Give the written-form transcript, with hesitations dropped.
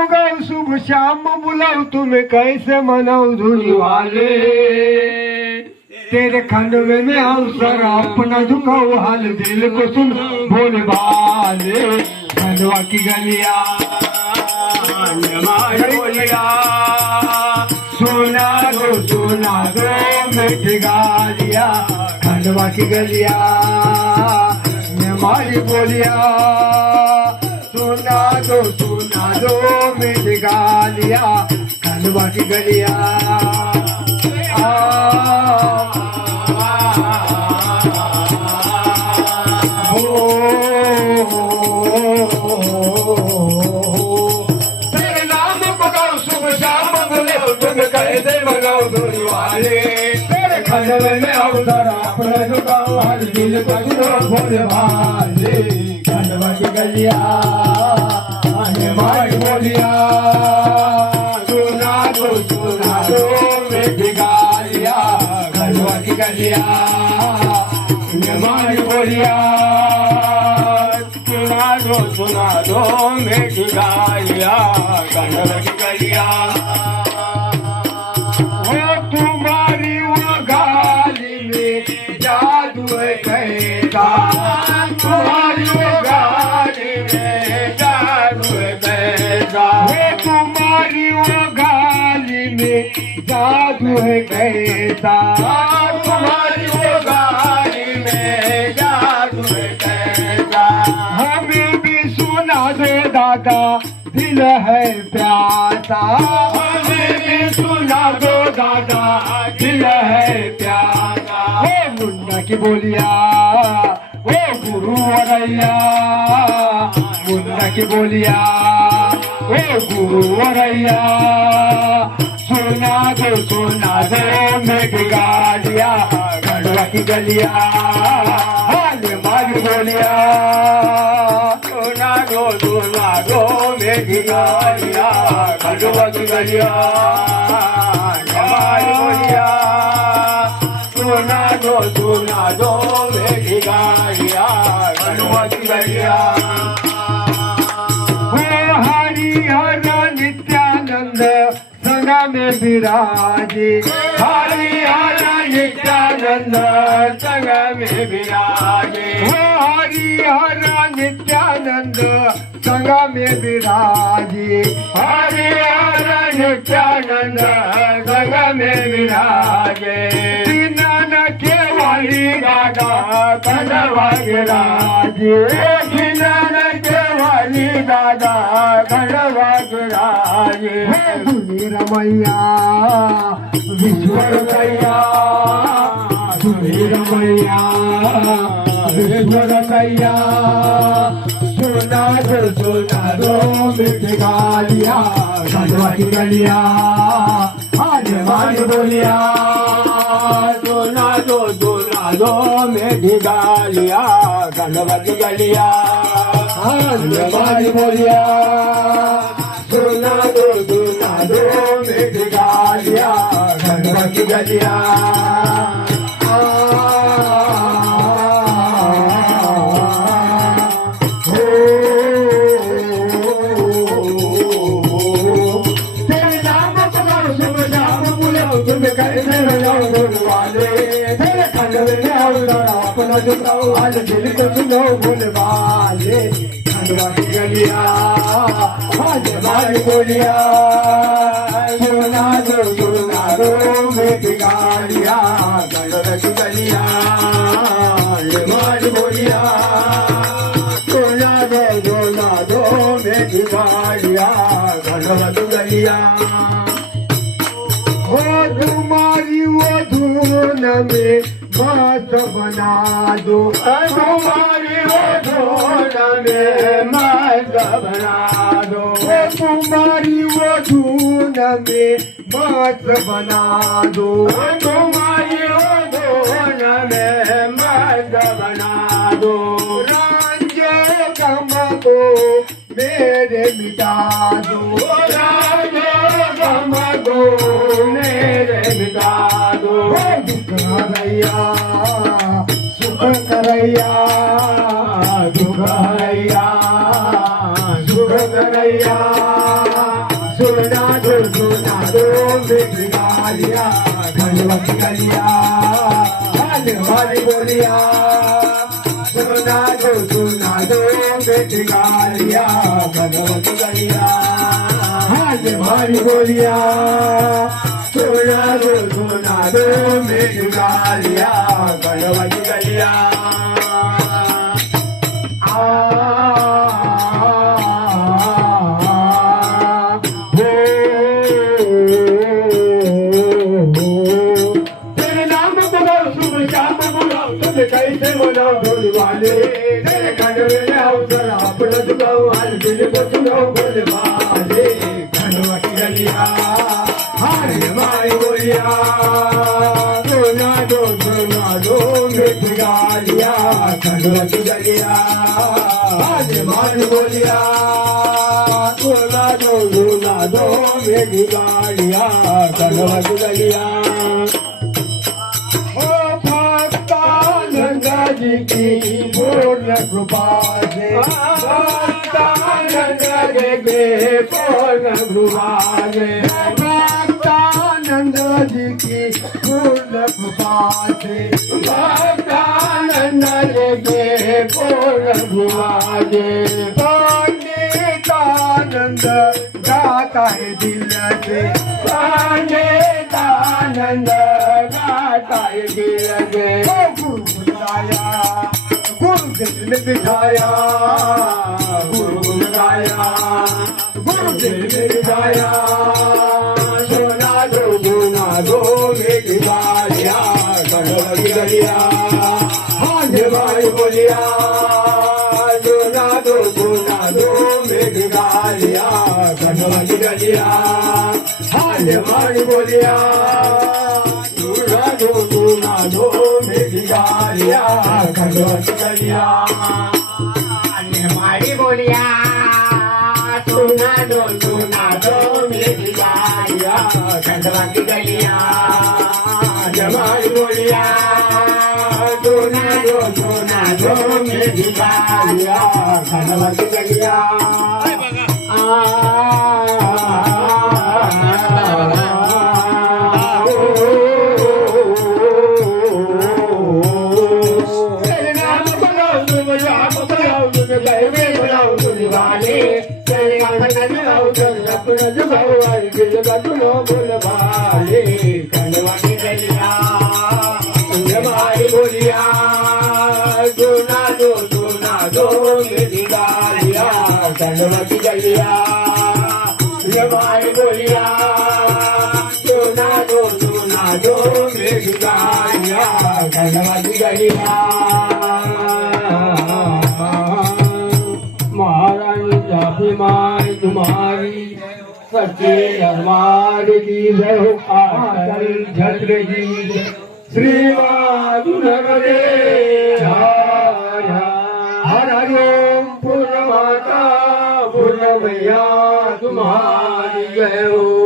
पुकारो शुभ श्याम बुलाओ तुम्हें कैसे मनाओ धुनी वाले तेरे खंडवे में अवसर अपना झुकाओ हाल दिल को सुन भोले भाले खंडवा की गलिया बोलिया सुना दो मिठी गालिया खंडवा की गलिया हमारी बोलिया सुना दो मिठी गालिया खंडवा की गलिया तेरे नाम पुकारो शुभ श्याम बोले तुम कैसे मनाओ धुनी वाले तेरे खंडवे में अवसर अपना झुकाओ हर दिल को सुनो भोले भाले खंडवा की गलिया माई बोलिया सुना दो मिठी गालिया खंडवा की गलिया माई बोलिया सुना दो मिठी गालिया खंडवा की गलिया वो तुम्हारी वो गाली में जादू है कैसा तुम्हारी वो गाली में जादू है कैसा वो तुम्हारी वो गाली में जादू है कैसा तुम्हारी वो गाली में जादू है कैसा हमें भी सुना दो दादा दिल है प्यासा हमें भी सुना दो दादा दिल है प्यासा ओ मुन्ना की बोलिया ओ गुरु वरैया मुन्ना की बोलिया ओ गुरु वरैया सुना दो मेरी गालिया खंडवा की गलिया मारी बोलिया सुना दो मेरी गालिया खंडवा की गलिया मारी बोलिया सुना दो मेरी गालिया खंडवा की गलिया हरिहर नित्यानंद संगा में विराजे हरिहर नित्यानंद संगा में विराजे हरिहर नित्यानंद संगा में विराजे हरिहर नित्यानंद संगा में विराजे दीनान केवली दादा खंडवा विराजे दीनान केवली दादा खंडवा विराजे धुनी रमैया विश्वर कैया धुनी रमैया विश्वर कैया सुना दो मिठी गालिया खंडवा की गलिया आज मारी बोलिया सुना दो मिठी गालिया खंडवा की गलिया आज मारी बोलिया सुना दो मिठी गालिया खंडवा की गलिया तेरे नाम पुकारो शुभ श्याम बुलाओ तुम कैसे मनाओ धुनी वाले तेरे खंडवे में अवसर अपना झुकाओ हाल दिल को सुनो भोले वाले खंडवा की गलिया आज मारी बोलिया सुना दो मेरी गालिया खंडवा की गलिया मारी बोलिया सुना दो मेरी गालिया खंडवा की गलिया वो तुम्हारी वो धुन में मस्त बना दो तुम्हारी वो धुन में मस्त बना दो तुम्हारी वो धुन में मस्त बना दो तुम्हारी वो धुन में मस्त बना दो रांझो गम को मेरे मिटा दो रांझो गम को मेरे मिटा दो दुख हरैया सुख करैया दुख हरैया सुख करैया सुना दो मेरी गालिया खंडवत गलिया हमारी बोलिया सुना दो मेरी गालिया खंडवत गलिया हमारी बोलिया सुना दो मेरी गालिया खंडवत गलिया कैसे मनाओ ढोल वाले तेरे खंडवे में आओ जरा अपना झुकाओ आज दिल को सुनाओ बोल वाले खंडवा की गलिया हारे हमारी बोलिया सुना दो मेरी गालिया खंडवा की गलिया आज हमारी बोलिया सुना दो मेरी गालिया खंडवा की गलिया जी की पूर्ण कृपा से भक्तानंद के पूर्ण कृपा से भक्तानंद जी की पूर्ण कृपा से भक्तानंद के पूर्ण कृपा से पंडितानंद गाता है दिल से पंडितानंद गाता है दिल से गुरु दिल में बिठाया गुरु लगाया गुरु दिल में बिठाया सोना दो मेरी गालिया गणपति गलिया हाँ भाई बोलिया सोना दो मेरी गालिया गणपति गलिया हाँ भाई बोलिया सुना दो मेरी गालिया खंडवत गलिया हमारी बोलिया सुना दो मेरी गालिया खंडवत गलिया हमारी बोलिया सुना दो मेरी गालिया खंडवत गलिया खंडवा की गलिया हमारी बोलिया सुना दो मेरी गालिया खंडवा की गलिया हमारी बोलिया सुना दो मेरी गालिया खंडवा की गलिया महारानी जाफी माई तुम्हारी सच्चे दरबार की जय आकर छत्र जी श्री माधुनगरे हर हरिओम पूर्ण माता पूर्ण मैया तुम्हारी जय हो।